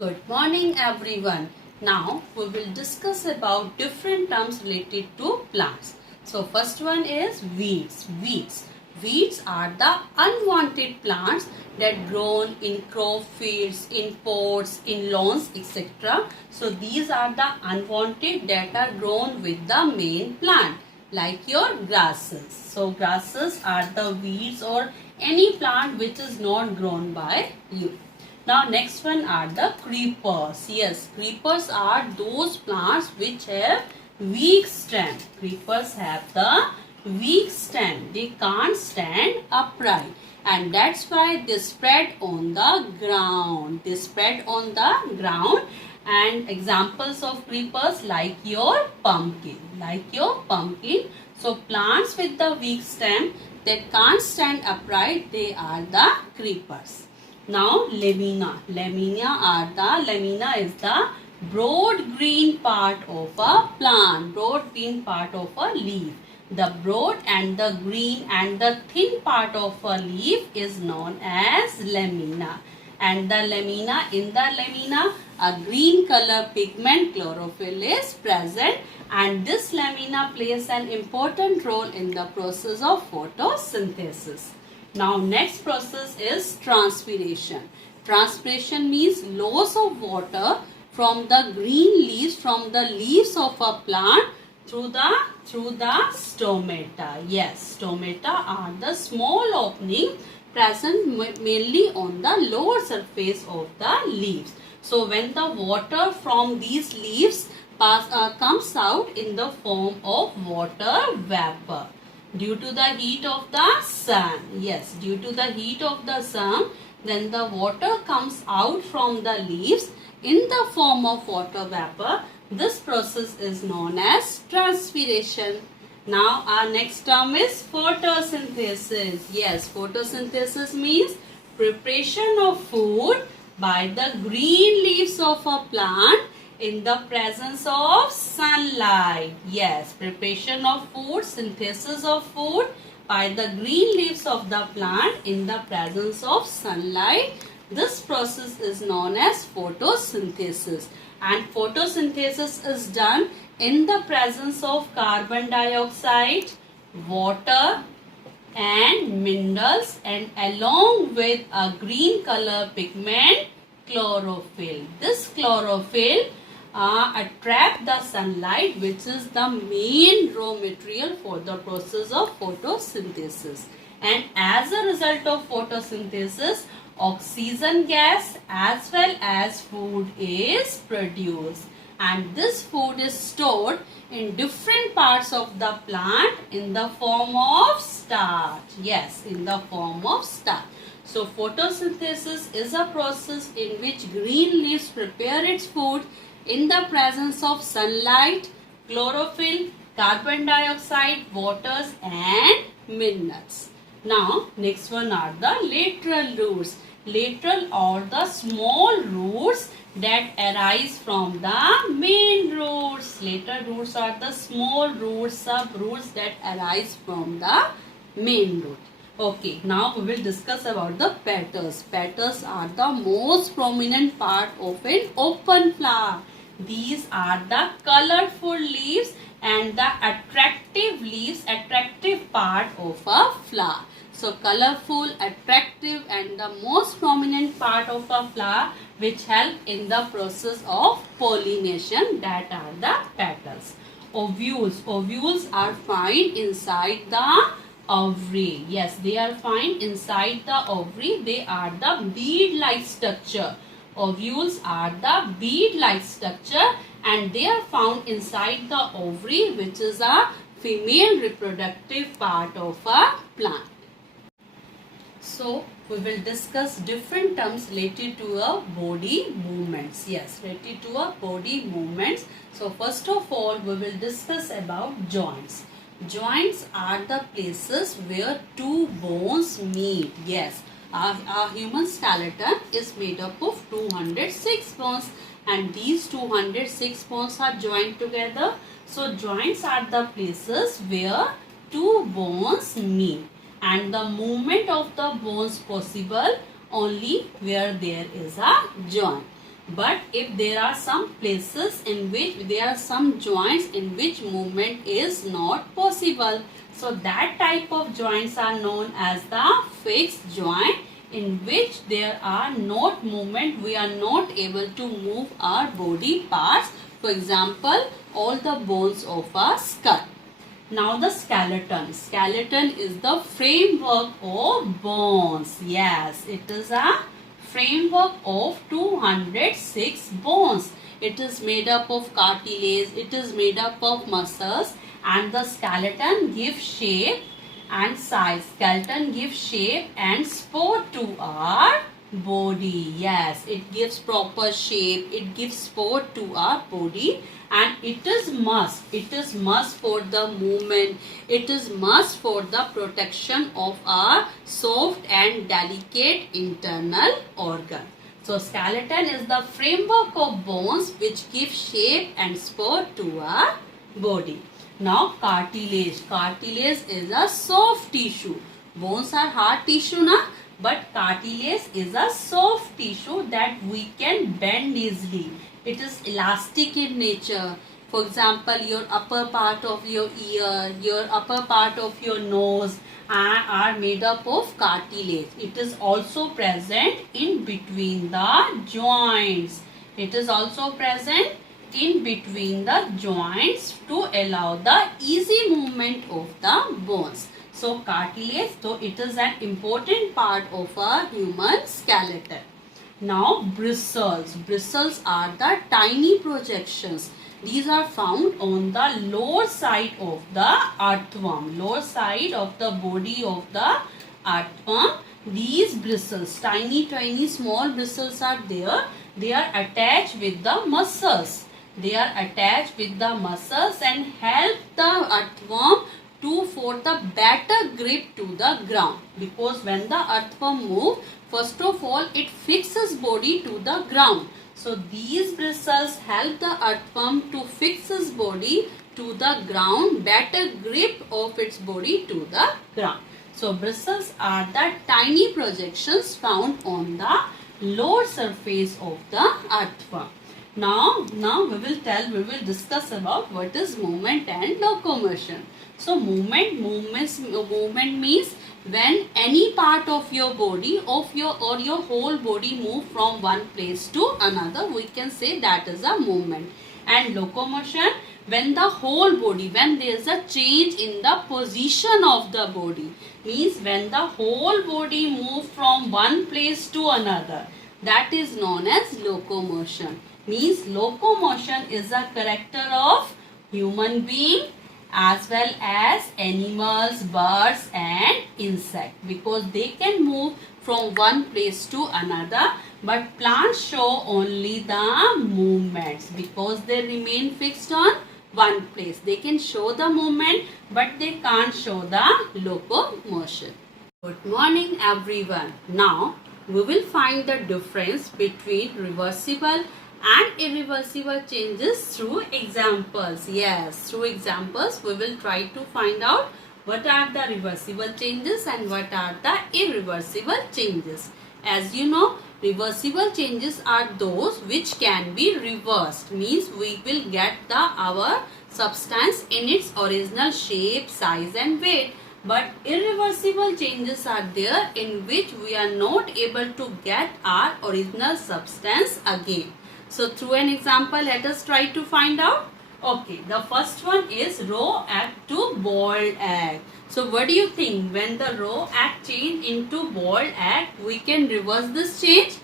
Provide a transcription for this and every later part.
Good morning everyone. Now we will discuss about different terms related to plants. So first one is weeds. Weeds are the unwanted plants that grown in crop fields, in pots, in lawns, etc. So these are the unwanted that are grown with the main plant, like your grasses. So grasses are the weeds or any plant which is not grown by you. Now next one are the creepers. Yes, creepers are those plants which have weak stem. Creepers have the weak stem. They can't stand upright, and that's why they spread on the ground. They spread on the ground. And examples of creepers like your pumpkin. So plants with the weak stem that can't stand upright, they are the creepers. Now lamina. Lamina is the broad green part of a plant, broad green part of a leaf. The broad and the green and the thin part of a leaf is known as lamina. And the lamina, in the lamina, a green color pigment chlorophyll is present, and this lamina plays an important role in the process of photosynthesis. Now next process is transpiration. Transpiration means loss of water from the green leaves, from the leaves of a plant through the stomata. Yes, stomata are the small opening present mainly on the lower surface of the leaves. So when the water from these leaves comes out in the form of water vapor due to the heat of the sun. Yes, due to the heat of the sun, then the water comes out from the leaves in the form of water vapor. This process is known as transpiration. Now our next term is photosynthesis. Yes, photosynthesis means preparation of food by the green leaves of a plant in the presence of sunlight. Yes, preparation of food, synthesis of food by the green leaves of the plant in the presence of sunlight. This process is known as photosynthesis. And photosynthesis is done in the presence of carbon dioxide, water and minerals, and along with a green color pigment chlorophyll. This chlorophyll attract the sunlight, which is the main raw material for the process of photosynthesis. And as a result of photosynthesis, oxygen gas as well as food is produced, and this food is stored in different parts of the plant in the form of starch. Yes, in the form of starch. So photosynthesis is a process in which green leaves prepare its food in the presence of sunlight, chlorophyll, carbon dioxide, waters and minerals. Now next one are the lateral roots. Lateral or the small roots that arise from the main roots. Lateral roots are the small roots, sub-roots that arise from the main root. Okay, now we will discuss about the petals. Petals are the most prominent part of an open flower. These are the colorful leaves and the attractive leaves, attractive part of a flower. So colorful, attractive and the most prominent part of a flower which help in the process of pollination, that are the petals. Ovules. Ovules are found inside the ovary. Yes, they are found inside the ovary. They are the bead-like structure. Ovules are the bead-like structure and they are found inside the ovary, which is a female reproductive part of a plant. So we will discuss different terms related to a body movements. Yes, related to a body movements. So first of all, we will discuss about joints. Joints are the places where two bones meet. Yes, our human skeleton is made up of 206 bones, and these 206 bones are joined together. So joints are the places where two bones meet, and the movement of the bones possible only where there is a joint. But if there are some places in which there are some joints in which movement is not possible, so that type of joints are known as the fixed joint, in which there are not movement, we are not able to move our body parts. For example, all the bones of a skull. Now the skeleton. Skeleton is the framework of bones. Yes, it is a framework of 206 bones. It is made up of cartilage, it is made up of muscles, and the skeleton gives shape and size. Skeleton gives shape and support to our body. Yes, it gives proper shape, it gives support to our body, and it is must for the movement, it is must for the protection of our soft and delicate internal organ. So skeleton is the framework of bones which give shape and support to our body. Now cartilage. Cartilage is a soft tissue. Bones are hard tissue na, but cartilage is a soft tissue that we can bend easily. It is elastic in nature. For example, your upper part of your ear, your upper part of your nose are made up of cartilage. It is also present in between the joints. It is also present in between the joints to allow the easy movement of the bones. So cartilage, so it is an important part of a human skeleton. Now bristles. Bristles are the tiny projections. These are found on the lower side of the earthworm, lower side of the body of the earthworm. These bristles, tiny small bristles are there. They are attached with the muscles. They are attached with the muscles and help the earthworm to for the better grip to the ground. Because when the earthworm moves, first of all it fixes body to the ground. So these bristles help the earthworm to fix its body to the ground, better grip of its body to the ground. So bristles are the tiny projections found on the lower surface of the earthworm. Now we will discuss about what is movement and locomotion. So movement means when any part of your body or your whole body move from one place to another, we can say that is a movement. And locomotion, when the whole body, when there is a change in the position of the body, means when the whole body move from one place to another, that is known as locomotion. Means locomotion is a character of human being as well as animals, birds and insects, because they can move from one place to another, but plants show only the movements because they remain fixed on one place. They can show the movement but they can't show the locomotion. Good morning everyone. Now we will find the difference between reversible and irreversible changes through examples. Yes, through examples we will try to find out what are the reversible changes and what are the irreversible changes. As you know, reversible changes are those which can be reversed. Means we will get our substance in its original shape, size and weight. But irreversible changes are there in which we are not able to get our original substance again. So through an example, let us try to find out. Okay, the first one is raw egg to boiled egg. So what do you think? When the raw egg change into boiled egg, we can reverse this change?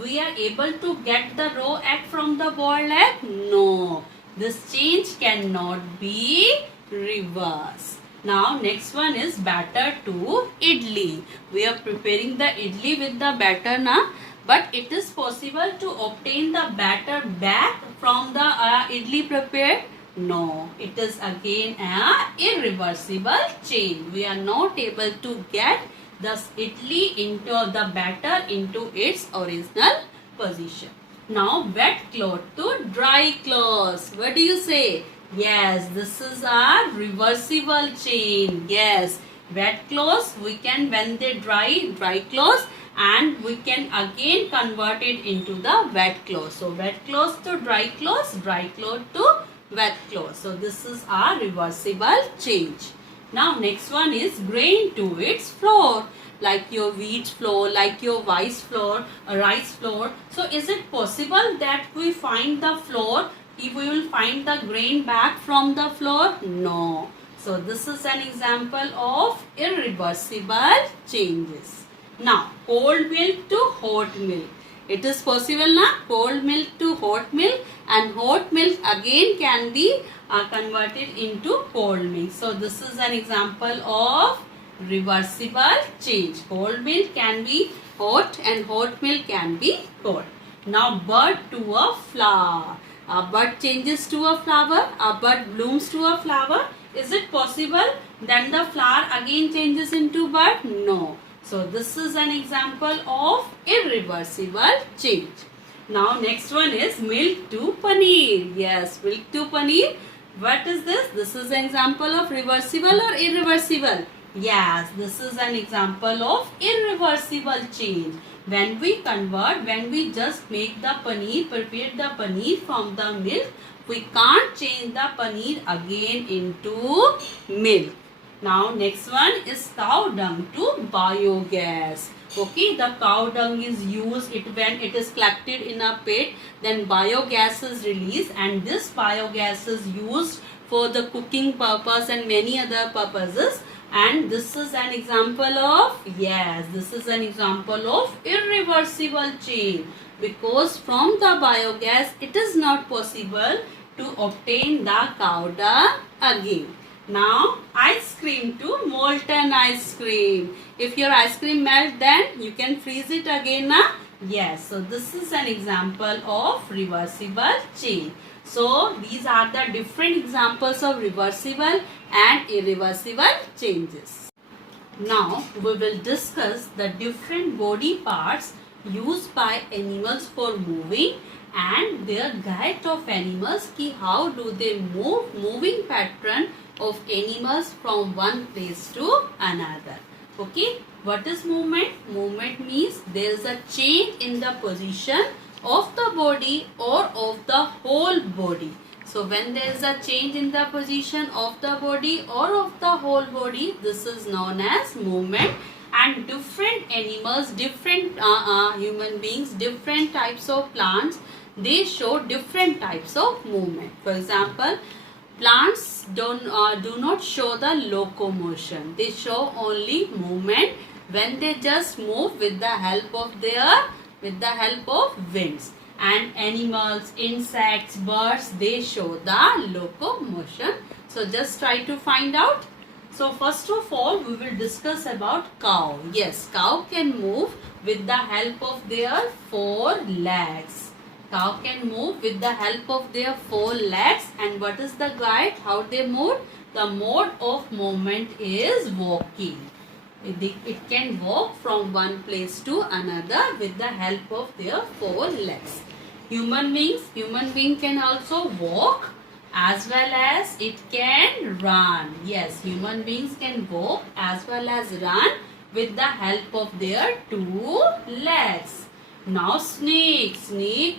We are able to get the raw egg from the boiled egg? No, this change cannot be reversed. Now next one is batter to idli. We are preparing the idli with the batter na. But it is possible to obtain the batter back from the idli prepared? No, it is again an irreversible change. We are not able to get the idli into the batter into its original position. Now wet cloth to dry cloth. What do you say? Yes, this is a reversible change. Yes, wet clothes we can, when they dry clothes, and we can again convert it into the wet cloth. So wet cloth to dry cloth to wet cloth. So this is our reversible change. Now next one is grain to its flour, like your wheat flour, like your rice flour. So is it possible that we find the flour if we will find the grain back from the flour? No. So this is an example of irreversible changes. Now cold milk to hot milk. It is possible na? Cold milk to hot milk, and hot milk again can be converted into cold milk. So this is an example of reversible change. Cold milk can be hot and hot milk can be cold. Now bud to a flower. A bud changes to a flower. A bud blooms to a flower. Is it possible then the flower again changes into bud? No. So this is an example of irreversible change. Now next one is milk to paneer. Yes, milk to paneer. What is this? This is an example of reversible or irreversible? Yes, this is an example of irreversible change. When we convert, when we just make the paneer, prepare the paneer from the milk, we can't change the paneer again into milk. Now next one is cow dung to biogas. Okay, the cow dung is used when it is collected in a pit, then biogas is released, and this biogas is used for the cooking purpose and many other purposes. And this is an example of, yes, this is an example of irreversible change, because from the biogas it is not possible to obtain the cow dung again. Now ice cream to molten ice cream. If your ice cream melt, then you can freeze it again na? Yes, so this is an example of reversible change. So these are the different examples of reversible and irreversible changes. Now we will discuss the different body parts used by animals for moving and their gait of animals, ki how do they move, moving pattern of animals from one place to another. Okay, what is movement? Movement means there is a change in the position of the body or of the whole body. So when there is a change in the position of the body or of the whole body, this is known as movement. And different animals, different human beings, different types of plants, they show different types of movement. For example, plants do not show the locomotion. They show only movement when they just move with the help of wings. And animals, insects, birds, they show the locomotion. So just try to find out. So first of all, we will discuss about cow. Yes, cow can move with the help of their 4 legs. Cow can move with the help of their 4 legs. And what is the guide? How they move? The mode of movement is walking. It can walk from one place to another with the help of their 4 legs. Human being can also walk as well as it can run. Yes, human beings can walk as well as run with the help of their 2 legs. Now snake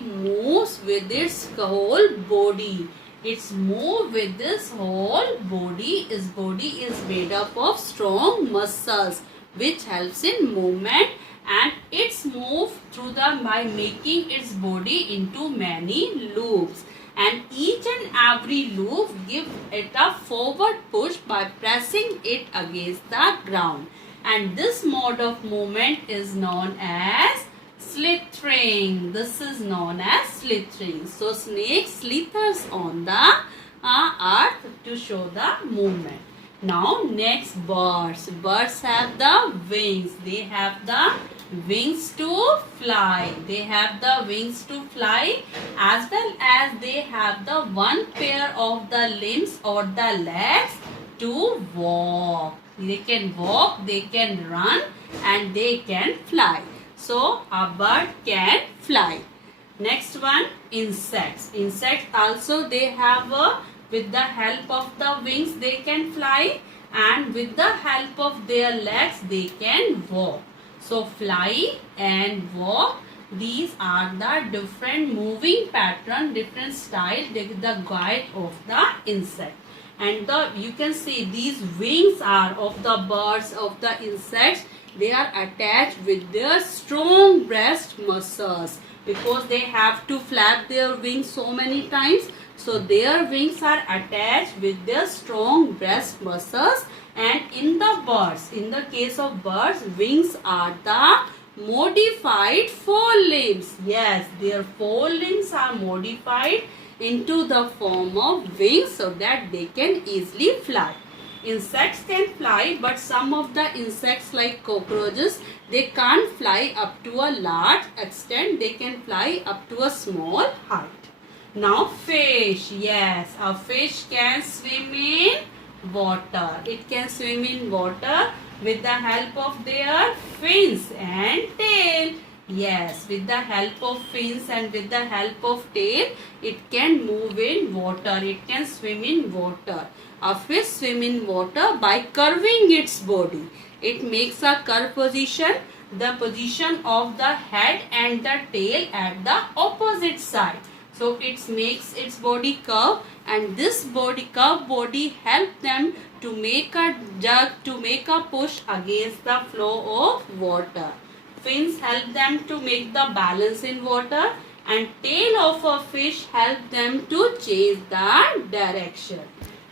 moves with its whole body. It's move with this whole body. Its body is made up of strong muscles which helps in movement, and it's move through by making its body into many loops, and each and every loop gives it a forward push by pressing it against the ground, and this mode of movement is known as slithering. This is known as slithering. So snake slithers on the earth to show the movement. Now next, birds. Birds have the wings. They have the wings to fly. They have the wings to fly, as well as they have the one pair of the limbs or the legs to walk. They can walk, they can run, and they can fly. So a bird can fly. Next one, insects. Insects also they have with the help of the wings they can fly, and with the help of their legs they can walk. So fly and walk, these are the different moving pattern, different style, the guide of the insect. And you can see these wings are of the birds, of the insects. They are attached with their strong breast muscles because they have to flap their wings so many times. So their wings are attached with their strong breast muscles. And in the birds, in the case of birds, wings are the modified forelimbs. Yes, their forelimbs are modified into the form of wings so that they can easily fly. Insects can fly, but some of the insects like cockroaches, they can't fly up to a large extent. They can fly up to a small height. Now fish, yes, a fish can swim in water. It can swim in water with the help of their fins and tail. Yes, with the help of fins and with the help of tail, it can move in water. It can swim in water. A fish swim in water by curving its body. It makes a curve position, the position of the head and the tail at the opposite side. So it makes its body curve, and this curved body help them to make a jerk, to make a push against the flow of water. Fins help them to make the balance in water, and tail of a fish help them to change the direction.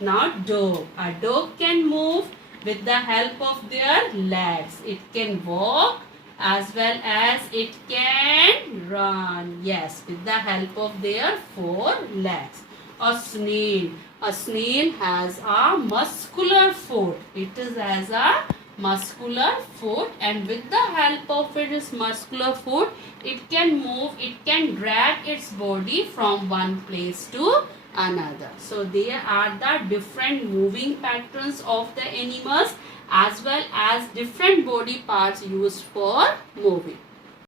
Now dog. A dog can move with the help of their legs. It can walk as well as it can run. Yes, with the help of their four legs. A snail. A snail has a muscular foot. It has a muscular foot, and with the help of its muscular foot, it can move, it can drag its body from one place to another. So there are the different moving patterns of the animals as well as different body parts used for moving.